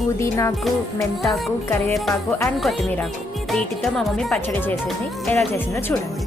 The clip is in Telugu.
పుదీనాకు, మెంతాకు, కరివేపాకు అండ్ కొత్తిమీరాకు వీటితో మా మమ్మీ పచ్చడి చేసింది. ఎలా చేసిందో చూడండి.